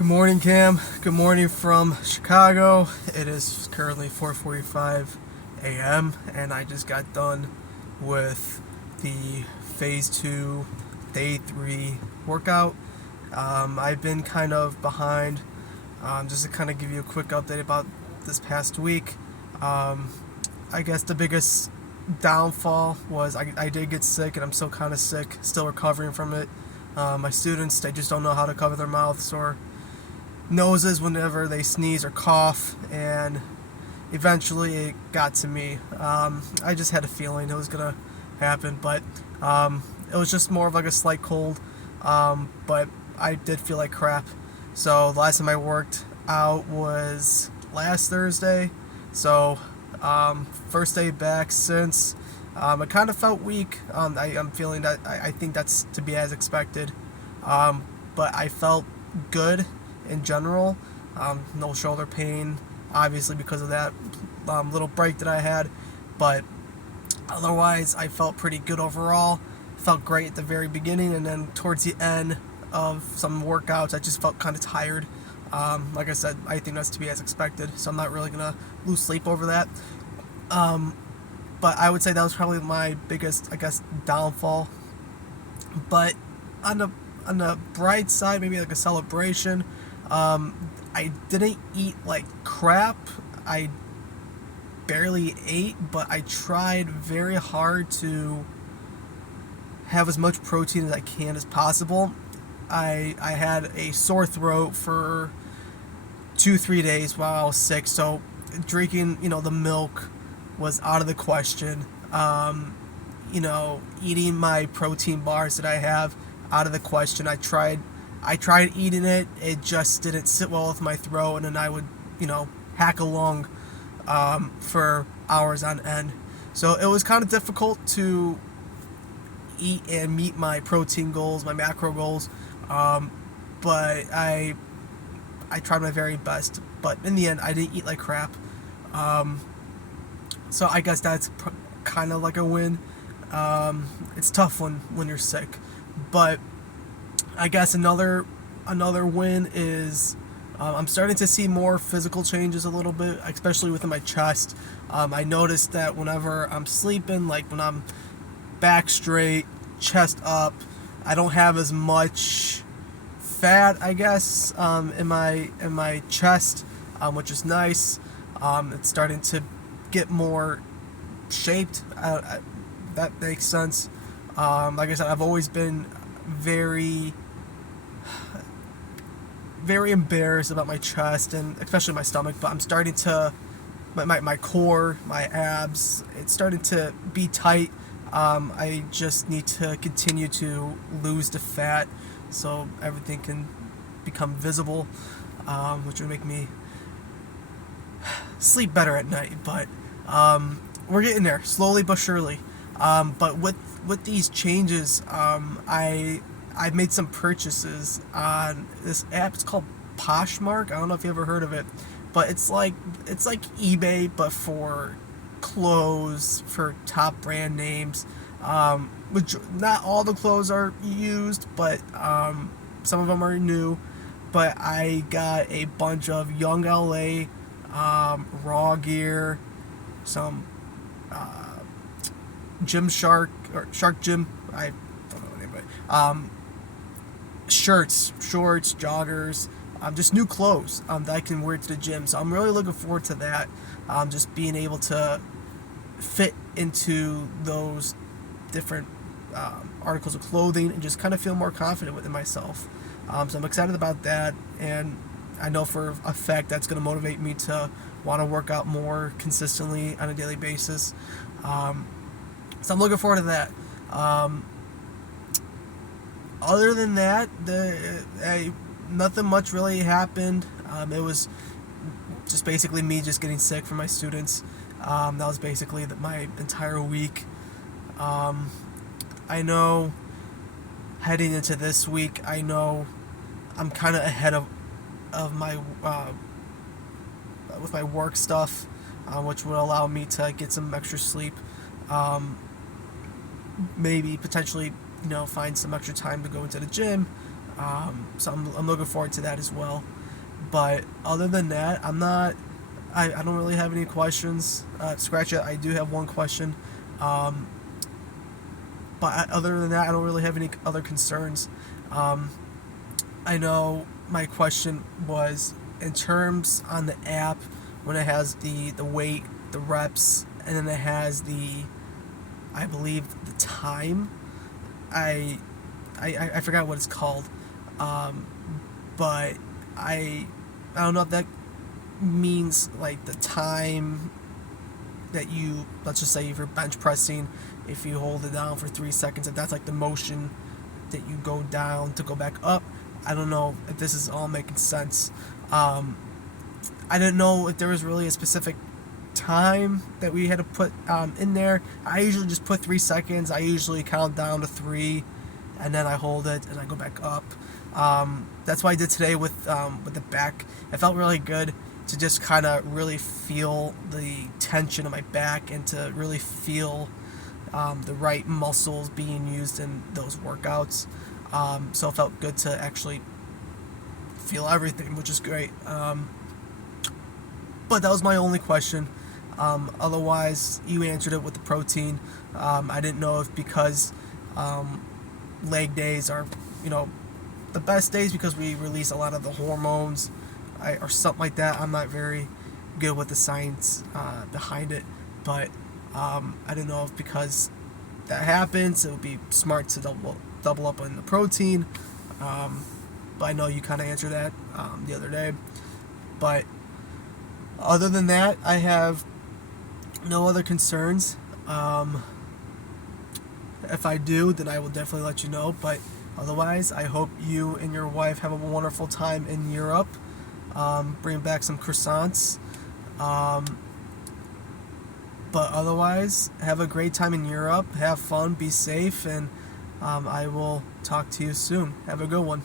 Good morning, Cam. Good morning from Chicago. It is currently 4:45 a.m. and I just got done with the Phase 2, Day 3 workout. I've been kind of behind. Just to kind of give you a quick update about this past week. Um, I guess the biggest downfall was I did get sick, and I'm still kind of sick, still recovering from it. My students, they just don't know how to cover their mouths or noses whenever they sneeze or cough, and eventually it got to me. I just had a feeling it was gonna happen, but it was just more of like a slight cold. But I did feel like crap. So the last time I worked out was last Thursday. So first day back since. I kind of felt weak. I'm feeling that I think that's to be as expected. But I felt good in general. No shoulder pain, obviously, because of that little break that I had. But otherwise, I felt pretty good overall. Felt great at the very beginning, and then towards the end of some workouts, I just felt kind of tired. Like I said, I think that's to be as expected, so I'm not really going to lose sleep over that. But I would say that was probably my biggest, I guess, downfall. But on the bright side, maybe like a celebration, I didn't eat like crap. I barely ate, but I tried very hard to have as much protein as I can as possible. I had a sore throat for 2-3 days while I was sick, so drinking, the milk was out of the question. Eating my protein bars that I have, out of the question. I tried eating it. It just didn't sit well with my throat, and then I would, hack along for hours on end. So it was kind of difficult to eat and meet my protein goals, my macro goals. But I tried my very best. But in the end, I didn't eat like crap. So I guess that's kind of like a win. It's tough when you're sick, but I guess another win is I'm starting to see more physical changes a little bit, especially within my chest. I noticed that whenever I'm sleeping, like when I'm back straight, chest up, I don't have as much fat, I guess, in my chest, which is nice. It's starting to get more shaped. That makes sense. Like I said, I've always been very embarrassed about my chest and especially my stomach, but I'm starting to my core, my abs, it's starting to be tight. I just need to continue to lose the fat so everything can become visible, which would make me sleep better at night. But we're getting there, slowly but surely. But with these changes, I've made some purchases on this app. It's called Poshmark. I don't know if you ever heard of it, but it's like eBay, but for clothes, for top brand names. Which not all the clothes are used, but some of them are new. But I got a bunch of Young LA, Raw Gear, some Gymshark or Shark Gym. I don't know the name, but shirts, shorts, joggers, just new clothes that I can wear to the gym. So I'm really looking forward to that. Just being able to fit into those different articles of clothing and just kind of feel more confident within myself. So I'm excited about that, and I know for a fact that's going to motivate me to want to work out more consistently on a daily basis. So I'm looking forward to that. Other than that, nothing much really happened. It was just basically me just getting sick from my students. That was basically my entire week. I know heading into this week, I know I'm kind of ahead of my with my work stuff, which would allow me to get some extra sleep. Maybe potentially, find some extra time to go into the gym. So I'm looking forward to that as well. But other than that, I don't really have any questions. Scratch it. I do have one question. Um, but other than that, I don't really have any other concerns. Um, I know my question was in terms on the app when it has the weight, the reps, and then it has I believe the time. I I forgot what it's called, um, but I don't know if that means like the time that you, let's just say if you're bench pressing, if you hold it down for 3 seconds, if that's like the motion that you go down to go back up. I don't know if this is all making sense. Um, I didn't know if there was really a specific time that we had to put in there. I usually just put 3 seconds. I usually count down to three, and then I hold it and I go back up. That's what I did today with the back. It felt really good to just kind of really feel the tension in my back and to really feel the right muscles being used in those workouts. So it felt good to actually feel everything, which is great. But that was my only question. Otherwise, you answered it with the protein. I didn't know if because leg days are, you know, the best days because we release a lot of the hormones or something like that. I'm not very good with the science behind it, but I didn't know if because that happens, it would be smart to double up on the protein. But I know you kind of answered that the other day. But other than that, I have no other concerns. If I do, then I will definitely let you know. But otherwise, I hope you and your wife have a wonderful time in Europe. Bring back some croissants. But otherwise, have a great time in Europe. Have fun, be safe, and I will talk to you soon. Have a good one.